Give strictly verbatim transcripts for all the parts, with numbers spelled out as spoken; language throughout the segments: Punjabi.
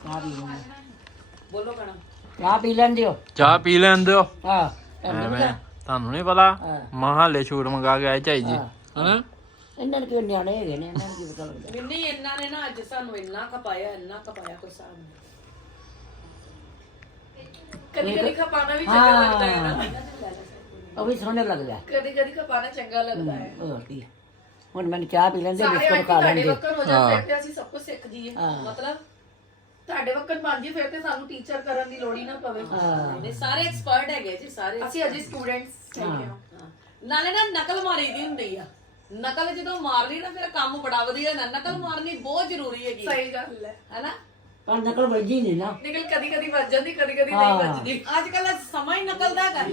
ਚਾਹ ਪੀ ਲੈਂਦੇ ਬੋਲੋ ਕਣਾ ਚਾਹ ਪੀ ਲੈਂਦੇ ਹੋ ਚਾਹ ਪੀ ਲੈਣ ਦਿਓ ਹਾਂ ਐਵੇਂ ਤੁਹਾਨੂੰ ਨਹੀਂ ਪਤਾ ਮਹਾਲੇ ਛੂਟ ਮੰਗਾ ਕੇ ਆਏ ਝਾਈ ਜੀ ਹਨਾ ਇਹਨਾਂ ਨੂੰ ਕਿਉਂ ਨਿਆਣੇ ਹੈਗੇ ਨੇ ਇਹਨਾਂ ਨੂੰ ਕੀ ਪਤਾ ਲੱਗਦਾ ਨਹੀਂ ਇਹਨਾਂ ਨੇ ਨਾ ਅੱਜ ਸਾਨੂੰ ਇੰਨਾ ਖਪਾਇਆ ਇੰਨਾ ਖਪਾਇਆ ਕੋਈ ਹਿਸਾਬ ਨਹੀਂ ਕਦੀ ਕਦੀ ਖਪਾਣਾ ਵੀ ਚੰਗਾ ਲੱਗਦਾ ਹੈ ਨਾ ਉਹ ਵੀ ਸੋਹਣੇ ਲੱਗਦਾ ਕਦੀ ਕਦੀ ਖਪਾਣਾ ਚੰਗਾ ਲੱਗਦਾ ਹੈ ਹੋਰ ਕੀ ਹੁਣ ਮੈਨੂੰ ਚਾਹ ਪੀ ਲੈਂਦੇ ਸਾਰੇ ਬਿਸਕੁਟ ਖਾ ਤੁਹਾਡੇ ਲੈਂਦੇ ਵਕਨ ਹੋ ਜਾਣ ਫਿਰ ਤੇ ਅਸੀਂ ਸਭ ਕੁਝ ਸਿੱਖ ਜੀਏ ਮਤਲਬ ਤੁਹਾਡੇ ਵਕਨ ਬਣ ਜੀ ਫਿਰ ਤੇ ਸਾਨੂੰ ਟੀਚਰ ਕਰਨ ਦੀ ਲੋੜ ਹੀ ਨਾ ਪਵੇ ਨਹੀਂ ਸਾਰੇ ਐਕਸਪਰਟ ਹੈਗੇ ਜੀ ਸਾਰੇ ਅਸੀਂ ਅਜੇ ਸਟੂਡੈਂਟਸ ਹੈਗੇ ਹਾਂ ਨਾਲੇ ਨਾ ਨਕਲ ਮਾਰੀ ਦੀ ਹੁੰਦੀ ਆ ਨਕਲ ਜਦੋਂ ਮਾਰ ਲਈ ਨਾ ਫਿਰ ਕੰਮ ਬੜਾ ਵਧੀਆ ਹੁੰਦਾ ਨਕਲ ਮਾਰਨੀ ਬਹੁਤ ਜ਼ਰੂਰੀ ਹੈਗੀ ਸਹੀ ਗੱਲ ਹੈ ਹੈਨਾ ਪਰ ਨਕਲ ਵੱਜੀ ਨਹੀਂ ਨਾ ਨਿਕਲ ਕਦੀ ਕਦੀ ਵੱਜ ਜਾਂਦੀ ਕਦੀ ਕਦੀ ਨਹੀਂ ਵੱਜਦੀ ਅੱਜ ਕੱਲ ਸਮਾਂ ਹੀ ਨਕਲ ਦਾ ਹੈਗਾ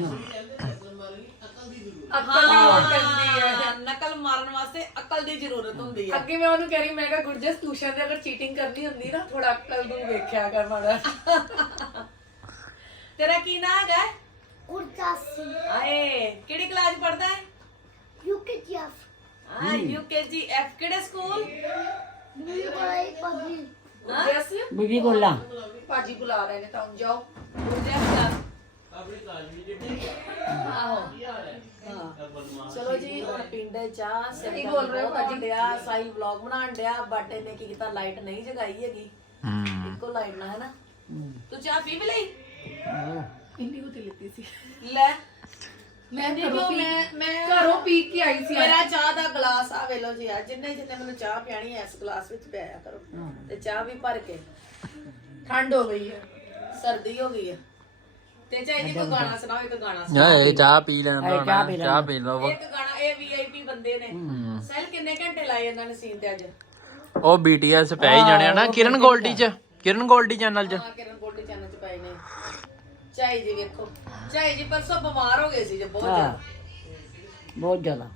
ਹਾਂ ਨਕਲ ਮਾਰਨ ਵਾਸਤੇ ਅਕਲ ਦੀ ਜ਼ਰੂਰਤ ਹੁੰਦੀ ਹੈ ਅੱਗੇ ਮੈਂ ਉਹਨੂੰ ਕਹਿ ਰਹੀ ਮੈਂ ਕਿਹਾ ਗੁਰਜਸ ਟਿਊਸ਼ਨ ਤੇ ਅਗਰ ਚੀਟਿੰਗ ਕਰਨੀ ਹੁੰਦੀ ਨਾ ਥੋੜਾ ਅਕਲ ਨੂੰ ਵੇਖਿਆ ਕਰ ਮਾੜਾ ਤੇਰਾ ਕੀ ਨਾਮ ਹੈਗਾ ਗੁਰਦਾਸ ਸਿੰਘ ਆਏ ਕਿਹੜੀ ਕਲਾਸ ਪੜਦਾ ਹੈ ਯੂਕੇਜੀ ਐਫ ਹਾਂ ਯੂਕੇਜੀ ਐਫ ਕਿਹੜੇ ਸਕੂਲ ਨਿਊ ਕਾਈ ਪਬਲਿਕ ਗੁਰਜਸ ਬੀਬੀ ਬੋਲਾਂ ਭਾਜੀ ਬੁਲਾ ਰਹੇ ਨੇ ਤਾਂ ਜਾਓ ਗੁਰਜਸ ਆਹੋ ਚਲੋ ਜੀ ਹੁਣ ਪਿੰਡੇ ਚਾਹ ਸਹੀ ਬੋਲ ਰਹੇ ਹੋ ਭਾਜੀ ਡਿਆ ਸਾਈ ਵਲੌਗ ਬਣਾਉਣ ਡਿਆ ਬਾਟੇ ਨੇ ਕੀ ਕੀਤਾ ਲਾਈਟ ਨਹੀਂ ਜਗਾਈ ਹੈਗੀ ਇੱਕੋ ਲਾਈਟ ਨਾ ਹੈ ਨਾ ਤੂੰ ਚਾਹ ਪੀ ਵੀ ਲਈ ਇੰਨੀ ਕੁ ਤੇ ਲਿੱਤੀ ਸੀ ਲੈ ਮੈਂ ਦੇਖੋ ਮੈਂ ਮੈਂ ਘਰੋਂ ਪੀ ਕੇ ਆਈ ਸੀ ਮੇਰਾ ਚਾਹ ਦਾ ਗਲਾਸ ਆ ਵੇਲੋ ਜੀ ਆ ਜਿੰਨੇ ਜਿੰਨੇ ਮੈਨੂੰ ਚਾਹ ਪਿਆਣੀ ਐ ਇਸ ਗਲਾਸ ਵਿੱਚ ਪਿਆਇਆ ਕਰੋ ਤੇ ਚਾਹ ਵੀ ਭਰ ਕੇ ਠੰਡ ਹੋ ਗਈ ਹੈ ਸਰਦੀ ਹੋ ਗਈ ਹੈ ਤੇ ਚਾਹੇ ਜੀ ਕੋਈ ਗਾਣਾ ਸੁਣਾਓ ਇੱਕ ਗਾਣਾ ਸੁਣਾਓ ਇਹ ਚਾਹ ਪੀ ਲੈਣ ਦੋ ਚਾਹ ਪੀ ਚਾਹ ਪੀ ਲਓ ਇੱਕ ਗਾਣਾ ਇਹ ਵੀਆਈਪੀ ਬੰਦੇ ਨੇ ਸੈਲ ਕਿੰਨੇ ਘੰਟੇ ਲਾਏ ਇਹਨਾਂ ਨੇ ਸੀਨ ਤੇ ਅੱਜ ਉਹ ਬੀਟੀਐਸ ਪੈ ਹੀ ਜਾਣੇ ਨਾ ਕਿਰਨ ਗੋਲਡੀ ਚ ਕਿਰਨ ਗੋਲਡੀ ਚੈਨਲ ਚ ਹਾਂ ਕਿਰਨ ਗੋਲਡੀ ਚੈਨਲ ਚ ਪਾਏ ਨੇ ਚਾਹੀ ਜੀ ਵੇਖੋ ਚਾਹੀ ਜੀ ਪਰਸੋਂ ਬਿਮਾਰ ਹੋ ਗਏ ਸੀ ਜੇ ਬਹੁਤ ਜ਼ਿਆਦਾ ਬਹੁਤ ਜ਼ਿਆਦਾ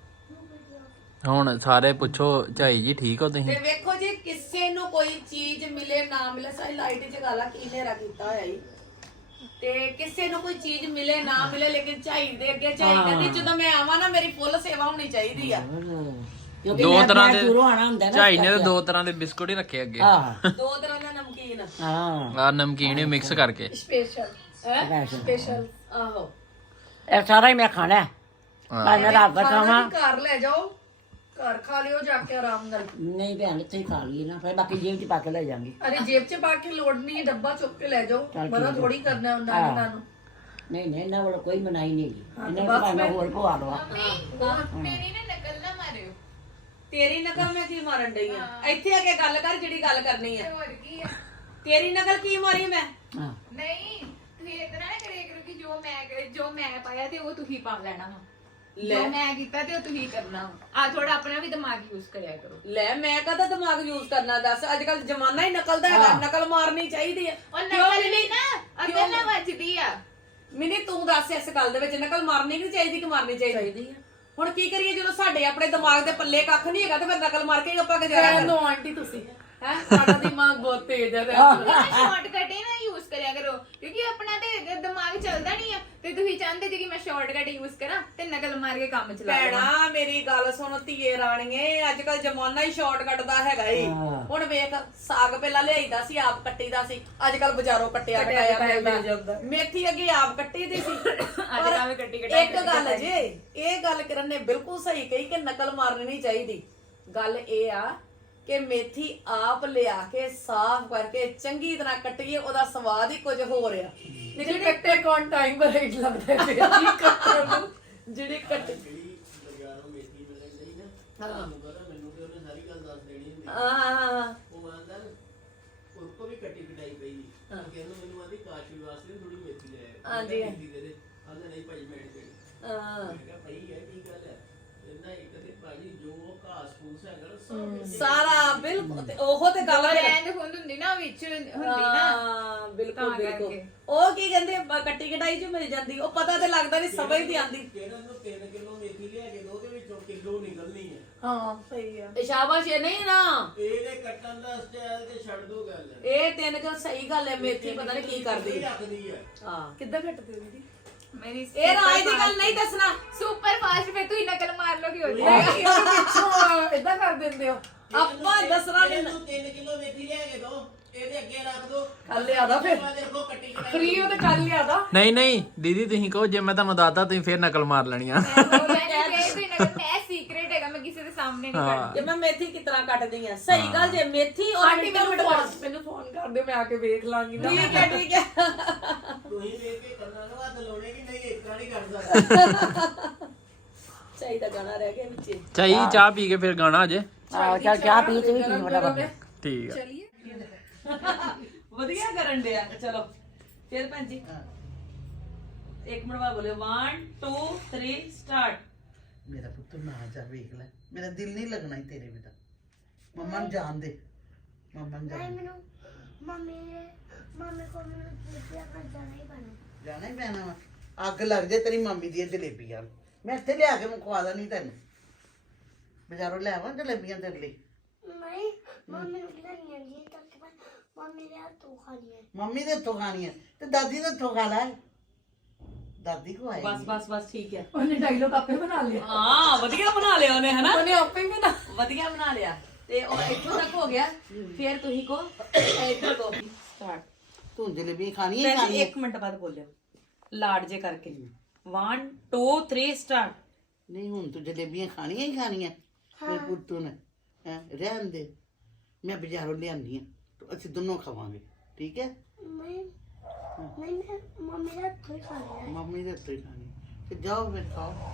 ਹੁਣ ਸਾਰੇ ਪੁੱਛੋ ਝਾਈ ਜੀ ਠੀਕ ਹੋ ਤੁਸੀਂ ਤੇ ਵੇਖੋ ਜੀ ਕਿਸੇ ਨੂੰ ਕੋਈ ਚੀਜ਼ ਮਿਲੇ ਨਾ ਮਿਲੇ ਸਾਈ ਲਾਈਟ ਚ ਗਾਲਾ ਕੀ ਹਨੇਰਾ ਕੀਤਾ ਹੋਇਆ ਈ ਤੇ ਕਿਸੇ ਨੂੰ ਕੋਈ ਚੀਜ਼ ਮਿਲੇ ਨਾ ਮਿਲੇ ਲੇਕਿਨ ਝਾਈ ਦੇ ਅੱਗੇ ਝਾਈ ਕਹਿੰਦੀ ਜਦੋਂ ਮੈਂ ਆਵਾਂ ਨਾ ਮੇਰੀ ਫੁੱਲ ਸੇਵਾ ਹੋਣੀ ਚਾਹੀਦੀ ਆ ਦੋ ਤਰ੍ਹਾਂ ਦੇ ਦੂਰੋਂ ਆਣਾ ਹੁੰਦਾ ਨਾ ਝਾਈ ਨੇ ਤਾਂ ਦੋ ਤਰ੍ਹਾਂ ਦੇ ਬਿਸਕੁਟ ਹੀ ਰੱਖੇ ਅੱਗੇ ਹਾਂ ਦੋ ਤਰ੍ਹਾਂ ਦਾ ਨਮਕੀਨ ਹਾਂ ਆ ਨਮਕੀਨ ਮਿਕਸ ਕਰਕੇ ਸਪੈਸ਼ਲ ਹੈ ਸਪੈਸ਼ਲ ਆਹੋ ਇਹ ਸਾਰਾ ਹੀ ਮੈਂ ਖਾਣਾ ਮੈਂ ਮੇਰਾ ਆਪ ਖਾਵਾਂ ਘਰ ਲੈ ਜਾਓ ਘਰ ਖਾ ਲਿਓ ਜਾ ਕੇ ਆਰਾਮ ਨਾਲ ਨਹੀਂ ਭੈਣ ਇੱਥੇ ਹੀ ਖਾ ਲਈਏ ਨਾ ਫਿਰ ਬਾਕੀ ਜੇਬ 'ਚ ਪਾ ਕੇ ਲੈ ਜਾਵਾਂਗੀ ਅਰੇ ਜੇਬ 'ਚ ਪਾ ਕੇ ਲੋੜ ਨਹੀਂ ਡੱਬਾ ਚੁੱਕ ਕੇ ਲੈ ਜਾਓ ਬੜਾ ਥੋੜੀ ਕਰਨਾ ਉਹਨਾਂ ਨੇ ਤੁਹਾਨੂੰ ਨਹੀਂ ਨਹੀਂ ਇਹਨਾਂ ਵੱਲ ਕੋਈ ਮਨਾਈ ਨਹੀਂ ਹੈਗੀ ਇਹਨਾਂ ਨੂੰ ਭਾਵੇਂ ਹੋਰ ਪਵਾ ਲਵਾ ਮੇਰੀ ਨੇ ਨਕਲ ਨਾ ਮਾਰਿਓ ਤੇਰੀ ਨਕਲ ਮੈਂ ਕੀ ਮਾਰਨ ਡਈ ਆ ਇੱਥੇ ਆ ਕੇ ਗੱਲ ਕਰ ਜਿਹੜੀ ਗੱਲ ਕਰਨੀ ਆ ਹੋਰ ਕੀ ਆ ਤੇਰੀ ਨਕਲ ਕੀ ਮਾਰੀ ਮੈਂ ਹਾਂ ਨਹੀਂ ਤੁਸੀਂ ਇਤਨਾ ਨਾ ਕਰਿਆ ਕਰੋ ਕਿ ਜੋ ਮੈਂ ਜੋ ਮੈਂ ਪਾਇਆ ਤੇ ਉਹ ਤੁਸੀਂ ਪਾ ਲੈਣਾ ਵਾ ਲੈ ਜੋ ਮੈਂ ਕੀਤਾ ਤੇ ਉਹ ਤੁਸੀਂ ਕਰਨਾ ਵਾ ਆ ਥੋੜਾ ਆਪਣਾ ਵੀ ਦਿਮਾਗ ਯੂਜ਼ ਕਰਿਆ ਕਰੋ ਲੈ ਮੈਂ ਕਦਾ ਦਿਮਾਗ ਯੂਜ਼ ਕਰਨਾ ਦੱਸ ਅੱਜ ਕੱਲ ਜ਼ਮਾਨਾ ਹੀ ਨਕਲ ਦਾ ਹੈਗਾ ਨਕਲ ਮਾਰਨੀ ਚਾਹੀਦੀ ਹੈ ਉਹ ਨਕਲ ਵੀ ਨਾ ਅਕਲ ਨਾ ਵੱਜਦੀ ਆ ਮਿਨੀ ਤੂੰ ਦੱਸ ਇਸ ਗੱਲ ਦੇ ਵਿੱਚ ਨਕਲ ਮਾਰਨੀ ਕਿ ਚਾਹੀਦੀ ਕਿ ਮਾਰਨੀ ਚਾਹੀਦੀ ਹੁਣ ਕੀ ਕਰੀਏ ਜਦੋਂ ਸਾਡੇ ਆਪਣੇ ਦਿਮਾਗ ਦੇ ਪੱਲੇ ਕੱਖ ਨਹੀਂ ਹੈਗਾ ਤੇ ਫਿਰ ਨਕਲ ਮਾਰ ਕੇ ਆਪਾਂ ਗੁਜ਼ਾਰਾ ਕਰਾਂਗੇ ਆਂਟੀ ਤੁਸੀਂ ਹੈ ਸਾਡਾ ਦਿਮਾਗ ਬਹੁਤ ਤੇਜ਼ ਹੈ ਸ਼ਾਰਟਕਟ ਹੀ ਨਾ ਯੂਜ਼ ਕਰਿਆ ਕਰੋ ਕਿਉਂਕਿ ਆਪਣਾ ਤੇ ਦਿਮਾਗ ਚੱਲਦਾ ਨਹੀਂ ਆ ਤੇ ਤੁਸੀਂ ਚਾਹੁੰਦੇ ਜੇ ਕਿ ਮੈਂ ਸ਼ਾਰਟਕਟ ਯੂਜ਼ ਕਰਾਂ ਤੇ ਨਕਲ ਮਾਰ ਕੇ ਕੰਮ ਚਲਾ ਭੈਣਾ ਮੇਰੀ ਗੱਲ ਸੁਣ ਧੀਏ ਰਾਣੀਏ ਅੱਜ ਕੱਲ ਜ਼ਮਾਨਾ ਹੀ ਸ਼ਾਰਟਕਟ ਦਾ ਹੈਗਾ ਈ ਹੁਣ ਵੇਖ ਸਾਗ ਪਹਿਲਾਂ ਲਿਆਈਦਾ ਸੀ ਆਪ ਕੱਟੀਦਾ ਸੀ ਅੱਜ ਕੱਲ ਬਾਜ਼ਾਰੋਂ ਕੱਟਿਆ ਕਟਾਇਆ ਮਿਲ ਜਾਂਦਾ ਮੇਥੀ ਅੱਗੇ ਆਪ ਕੱਟੀ ਦੀ ਸੀ ਅੱਜ ਕੱਲ ਕੱਟੀ ਕਟਾਈ ਇੱਕ ਗੱਲ ਜੇ ਇਹ ਗੱਲ ਕਰਨ ਨੇ ਬਿਲਕੁਲ ਸਹੀ ਕਹੀ ਕਿ ਨਕਲ ਮਾਰਨੀ ਨਹੀਂ ਚਾਹੀਦੀ ਗੱਲ ਇਹ ਆ ਕਿ ਮੇਥੀ ਆਪ ਲਿਆ ਕੇ ਸਾਫ਼ ਕਰਕੇ ਚੰਗੀ ਤਰ੍ਹਾਂ ਕੱਟੀਏ ਉਹਦਾ ਸਵਾਦ ਹੀ ਕੁਝ ਹੋਰ ਆ ਜਿਹੜੇ ਕੱਟੇ ਕੌਣ ਟਾਈਮ ਬਰੇਟ ਲੱਗਦਾ ਹੈ ਮੇਥੀ ਕੱਟਣ ਨੂੰ ਜਿਹੜੇ ਕੱਟ ਹਾਂ ਮੈਨੂੰ ਤੇ ਉਹਨੇ ਸਾਰੀ ਗੱਲ ਦੱਸ ਦੇਣੀ ਹੁੰਦੀ ਹਾਂ ਉਹ ਆਂਦਾ ਉਹ ਕੋ ਵੀ ਕੱਟੀ ਕਟਾਈ ਪਈ ਕਹਿੰਦਾ ਮੈਨੂੰ ਆਂਦੀ ਕਾਸ਼ੀ ਵਾਸਤੇ ਥੋੜੀ ਮੇਥੀ ਲੈ ਹਾਂਜੀ ਮੇਥੀ ਦੇ ਦੇ ਆਂਦਾ ਨਹੀਂ ਭਾਈ ਮੈਂ ਦੇ ਹਾਂ ਮੈਂ ਕਿਹਾ ਭਾਈ ਇਹ ਕੀ ਗੱਲ ਹੈ ਕਹਿੰਦਾ ਇੱਕ ਤੇ ਭਾਜੀ ਜੋ ਘਾਸ ਫੂਸ ਹੈਗਾ ਸਾਰਾ ਬਿਲਕੁਲ ਉਹ ਤੇ ਗੱਲ ਰੈਂਡ ਹੁੰਦੀ ਨਾ ਵਿੱਚ ਹੁੰਦੀ ਨਾ ਹਾਂ ਬਿਲਕੁਲ ਬਿਲਕੁਲ ਉਹ ਕੀ ਕਹਿੰਦੇ ਕੱਟੀ ਕਟਾਈ ਚ ਮਿਲ ਜਾਂਦੀ ਉਹ ਪਤਾ ਤੇ ਲੱਗਦਾ ਨਹੀਂ ਸਮਝ ਤੇ ਆਂਦੀ ਕਿਹੜਾ ਨੂੰ ਤਿੰਨ ਕਿਲੋ ਮੇਥੀ ਲਿਆ ਕੇ ਦੋ ਦੇ ਵਿੱਚੋਂ ਕਿਲੋ ਨਿਕਲਣੀ ਹੈ ਹਾਂ ਸਹੀ ਆ ਸ਼ਾਬਾਸ਼ ਇਹ ਨਹੀਂ ਨਾ ਇਹਦੇ ਕੱਟਣ ਦਾ ਸਟਾਈਲ ਤੇ ਛੱਡ ਦੋ ਗੱਲ ਇਹ ਤਿੰਨ ਕਿਲੋ ਸਹੀ ਗੱਲ ਹੈ ਮੇਥੀ ਪਤਾ ਨਹੀਂ ਕੀ ਕਰਦੀ ਹੈ ਹਾਂ ਕਿੱਦਾਂ ਕੱਟਦੀ ਹੁੰਦੀ ਮੇਰੀ ਇਹ ਰਾਜ ਦੀ ਗੱਲ ਨਹੀਂ ਦੱਸਣਾ ਸੁਪਰ ਫਾਸਟ ਫੇ ਤੂੰ ਨਕਲ ਮਾਰ ਲੋਗੀ ਹੋ ਜਾਏਗਾ ਪਿੱਛੋਂ ਇਦਾਂ ਕਰ ਦਿੰਦੇ ਹੋ ਆਪਾਂ ਦੱਸਣਾ ਨਹੀਂ ਤਿੰਨ ਕਿਲੋ ਮੇਥੀ ਲਿਆ ਕੇ ਦੋ ਇਹਦੇ ਅੱਗੇ ਰੱਖ ਦੋ ਕੱਲ ਲਿਆਦਾ ਫਿਰ ਦੇਖੋ ਕੱਟੀ ਫ੍ਰੀ ਉਹ ਤੇ ਕੱਲ ਲਿਆਦਾ ਨਹੀਂ ਨਹੀਂ ਦੀਦੀ ਤੁਸੀਂ ਕਹੋ ਜੇ ਮੈਂ ਤੁਹਾਨੂੰ ਦੱਸਦਾ ਤੁਸੀਂ ਫੇਰ ਨਕਲ ਮਾਰ ਲੈਣੀ ਆ ਮੈਂ ਸੀਕ੍ਰੇਟ ਹੈਗਾ ਮੈਂ ਕਿਸੇ ਦੇ ਸਾਹਮਣੇ ਨਹੀਂ ਕਰਦੀ ਜੇ ਮੈਂ ਮੇਥੀ ਕਿਸ ਤਰ੍ਹਾਂ ਕੱਟਦੀ ਆ ਸਹੀ ਗੱਲ ਜੇ ਮੇਥੀ ਔਰ ਆਂਟੀ ਮਿੰਟੋ ਮਿੰਟ ਮੈਨੂੰ ਬਾਅਦ ਮੈਨੂੰ ਫੋਨ ਕਰ ਦਿਓ ਮੈਂ ਆ ਕੇ ਵੇਖ ਲਾਂਗੀ ਨਾ ਠੀਕ ਹੈ ਠੀਕ ਹੈ ਤੁਸੀਂ ਵੇਖ ਕੇ ਕੰਨਾਂ ਨੂੰ ਹੱਥ ਲਾਉਣੇ ਕਿ ਨਹੀਂ ਇੱਕ ਨਹੀਂ ਕਰ ਸਕਦਾ ਚਾਹੀਦਾ ਗਾਣਾ ਰਹਿ ਗਿਆ ਵਿੱਚੇ ਚਾਈ ਚਾਹ ਪੀ ਕੇ ਫਿਰ ਗਾਣਾ ਅਜੇ ਆਹ ਚੱਲ ਚਾਹ ਪੀ ਤੇ ਵੀ ਕੀ ਫਟਾਫਟ ਠੀਕ ਆ ਵਧੀਆ ਕਰਨ ਡਿਆ ਚਲੋ ਫਿਰ ਭੈਣ ਜੀ ਇੱਕ ਮਿੰਟ ਬਾਅਦ ਬੋਲਿਓ one two three ਸਟਾਰਟ ਮੇਰਾ ਪੁੱਤ ਨਾ ਜਾ ਵੇਖ ਲੈ ਮੇਰਾ ਦਿਲ ਨਹੀਂ ਲੱਗਣਾ ਈ ਤੇਰੇ ਬਿਨਾ ਮੰਮਾ ਨੂੰ ਜਾਣ ਦੇ ਮੰਮਾ ਨੂੰ ਜਾਣ ਦੇ। मैंने मम्मी ने मम्मी को मैंने जलेबियां कर जाना ही बना ਜਾਣਾ ਹੀ ਪੈਣਾ ਵਾ ਅੱਗ ਲੱਗ ਜੇ ਤੇਰੀ ਮੰਮੀ ਦੀਆਂ ਜਲੇਬੀਆਂ ਨੂੰ। ਮੈਂ ਇੱਥੇ ਲਿਆ ਕੇ ਮੁਕਵਾ ਦਾ ਨਹੀਂ ਤੈਨੂੰ ਬਾਜ਼ਾਰੋਂ ਲੈ ਆਵਾਂ ਜਲੇਬੀਆਂ ਤੇਰੇ ਲਈ नहीं मम्मी ने खिलानी है ये तक के बाद मम्मी ने यार तू खानी है ਮੰਮੀ ਦੇ ਹੱਥੋਂ ਖਾਣੀਆਂ ਤੇ ਦਾਦੀ ਦੇ ਹੱਥੋਂ ਖਾ ਲੈ ਦਾਦੀ ਕੋ ਆਏਗੀ ਬਸ ਬਸ ਬਸ ਠੀਕ ਹੈ ਉਹਨੇ ਡਾਇਲੋਗ ਆਪੇ ਬਣਾ ਲਿਆ ਹਾਂ ਵਧੀਆ ਬਣਾ ਲਿਆ ਉਹਨੇ ਹਨਾ ਉਹਨੇ ਆਪੇ ਹੀ ਬਣਾ ਵਧੀਆ ਬਣਾ ਲਿਆ ਤੇ ਉਹ ਇੱਥੋਂ ਤੱਕ ਹੋ ਗਿਆ ਫਿਰ ਤੁਸੀਂ ਕੋ ਇੱਧਰ ਕੋ ਸਟਾਰਟ ਤੂੰ ਜਲੇਬੀ ਖਾਣੀ ਹੈ ਭੈਣ ਜੀ ਖਾਣੀ ਹੈ ਇੱਕ ਮਿੰਟ ਬਾਅਦ ਬੋਲਿਓ ਲਾਡ ਜੇ ਕਰਕੇ one two three ਸਟਾਰਟ ਨਹੀਂ ਹੁਣ ਤੂੰ ਜਲੇਬੀਆਂ ਖਾਣੀਆਂ ਹੀ ਖਾਣੀਆਂ ਮੇਰੇ ਪੁੱਤ ਨੇ ਹੈ ਰਹਿਣ ਦੇ ਮੈਂ ਬਾਜ਼ਾਰੋਂ ਲਿਆਂਦੀ ਆ ਅਸੀਂ ਦੋਨੋਂ ਖਾਵਾਂਗੇ ਠੀਕ ਹੈ मैं नहीं मैं मम्मी ने तू ही खानी है ਮੰਮੀ ਦੇ ਹੱਥੋਂ ਹੀ ਖਾਣੀ ਤੇ ਜਾਓ ਫਿਰ ਖਾਓ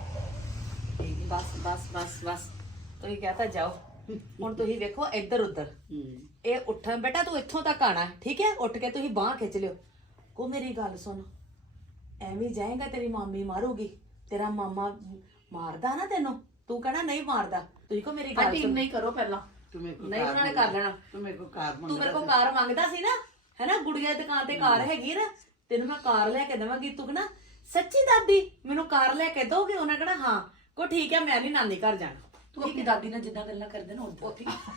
ਬਸ ਬਸ ਬਸ ਬਸ ਤੁਸੀਂ ਕਹਤਾ ਜਾਓ ਹੁਣ ਤੁਸੀਂ ਵੇਖੋ ਇੱਧਰ ਉੱਧਰ ਹੂੰ ਇਹ ਉੱਠਣ ਬੇਟਾ ਤੂੰ ਇੱਥੋਂ ਤੱਕ ਆਣਾ ਠੀਕ ਹੈ ਉੱਠ ਕੇ ਤੁਸੀਂ ਬਾਹ ਖਿੱਚ ਲਿਓ ਕੋ ਮੇਰੀ ਗੱਲ ਸੁਣ ਐਵੇਂ ਜਾਏਗਾ ਤੇਰੀ ਮਾਮੀ ਮਾਰੂਗੀ ਤੇਰਾ ਮਾਮਾ ਮਾਰਦਾ ਨਾ ਤੈਨੂੰ ਤੂੰ ਕਹਣਾ ਨਹੀਂ ਮਾਰਦਾ ਤੁਸੀਂ ਕੋ ਮੇਰੀ ਗੱਲ ਸੁਣ ਨਹੀਂ ਕਰੋ ਪਹਿਲਾਂ ਤੂੰ ਮੇਰੇ ਕੋਲ ਨਹੀਂ ਉਹਨਾਂ ਨੇ ਕਰ ਲੈਣਾ ਤੂੰ ਮੇਰੇ ਕੋਲ ਕਾਰ ਤੂੰ ਮੇਰੇ ਕੋਲ ਕਾਰ ਮੰਗਦਾ ਸੀ ਨਾ ਹੈਨਾ ਗੁੜੀਆ ਦੀ ਦੁਕਾਨ ਤੇ ਕਾਰ ਹੈਗੀ ਨਾ ਤੈਨੂੰ ਮੈਂ ਕਾਰ ਲੈ ਕੇ ਦੇਵਾਂਗੀ ਤੂੰ ਕਹਣਾ ਸੱਚੀ ਦਾਦੀ ਮੈਨੂੰ ਕਾਰ ਲੈ ਕੇ ਦੋਗੇ ਉਹਨਾਂ ਕਹਣਾ ਹਾਂ ਕੋ ਠੀਕ ਹੈ ਮੈਂ ਨਹੀਂ ਨਾਨੀ ਘਰ ਜਾਣਾ ਤੂੰ ਆਪਣੀ ਦਾਦੀ ਨਾਲ ਜਿੱਦਾਂ ਗੱਲਾਂ ਕਰਦੇ ਨਾ ਉਦੋਂ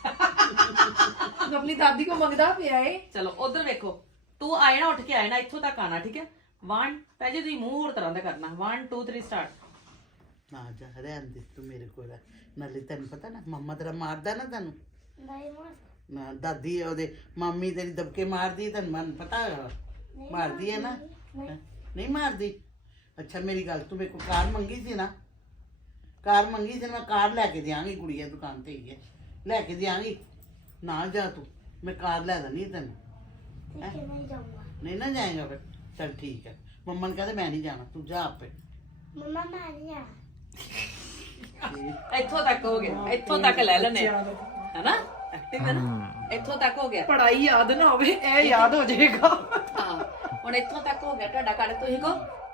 ਤੂੰ ਆਪਣੀ ਦਾਦੀ ਕੋ ਮੰਗਦਾ ਪਿਆ ਏ ਚਲੋ ਉਧਰ ਵੇਖੋ ਤੂੰ ਆਏ ਨਾ ਉੱਠ ਕੇ ਆਏ ਨਾ ਇੱਥੋਂ ਤੱਕ ਆਣਾ ਠੀਕ ਹੈ one ਪਹਿਲੇ ਤੁਸੀਂ ਮੂੰਹ ਹੋਰ ਤਰ੍ਹਾਂ ਦਾ ਕਰਨਾ one two three ਸਟਾਰਟ ਨਾ ਜਾ ਰਹਿਣ ਦੇ ਤੂੰ ਮੇਰੇ ਕੋਲ ਰਹਿ। ਨਾਲੇ ਤੈਨੂੰ ਪਤਾ ਨਾ ਮੰਮਾ ਤੇਰਾ ਮਾਰਦਾ ਨਾ ਤੈਨੂੰ नहीं मार ਨਾ ਦਾਦੀ ਉਹਦੇ ਮਾਮੀ ਤੇਰੀ ਦਬਕੇ ਮਾਰਦੀ ਹੈ, ਤੈਨੂੰ ਮਨ ਪਤਾ ਹੈਗਾ ਮਾਰਦੀ ਹੈ ਨਾ ਹੈਂ? ਨਹੀਂ ਮਾਰਦੀ ਅੱਛਾ ਮੇਰੀ ਗੱਲ ਤੂੰ ਮੇਰੇ ਕੋਲ ਕਾਰ ਮੰਗੀ ਸੀ ਨਾ ਕਾਰ ਮੰਗੀ ਸੀ ਮੈਂ ਕਾਰ ਲੈ ਕੇ ਦਿਆਂਗੀ ਕੁੜੀਆਂ ਦੁਕਾਨ ਤੇ ਹੀ ਹੈ ਲੈ ਕੇ ਦਿਆਂਗੀ ਨਾ ਜਾ ਤੂੰ ਮੈਂ ਕਾਰ ਲੈ ਦਣੀ ਤੈਨੂੰ ठीक है नहीं जाऊंगा ਨਹੀਂ ਨਾ ਜਾਏਗਾ ਫਿਰ ਚਲ ਠੀਕ ਹੈ ਮੰਮਾ ਨੇ ਕਹਿੰਦੇ ਮੈਂ ਨਹੀਂ ਜਾਣਾ ਤੂੰ ਜਾ ਆਪੇ मम्मा मैं नहीं आ ਇੱਥੋਂ ਤੱਕ ਹੋ ਗਿਆ ਇੱਥੋਂ ਤੱਕ ਲੈ ਲੈਨੇ ਹੈਨਾ ਐਕਟਿਵ ਹੈ ਨਾ ਇੱਥੋਂ ਤੱਕ ਹੋ ਗਿਆ ਪੜਾਈ ਯਾਦ ਨਾ ਹੋਵੇ ਇਹ ਯਾਦ ਹੋ ਜਾਏਗਾ ਹਾਂ ਹੁਣ ਇੱਥੋਂ ਤੱਕ ਹੋ ਗਿਆ ਤੁਹਾਡਾ ਕੱਢ ਤੁਸੀਂ ਕੋ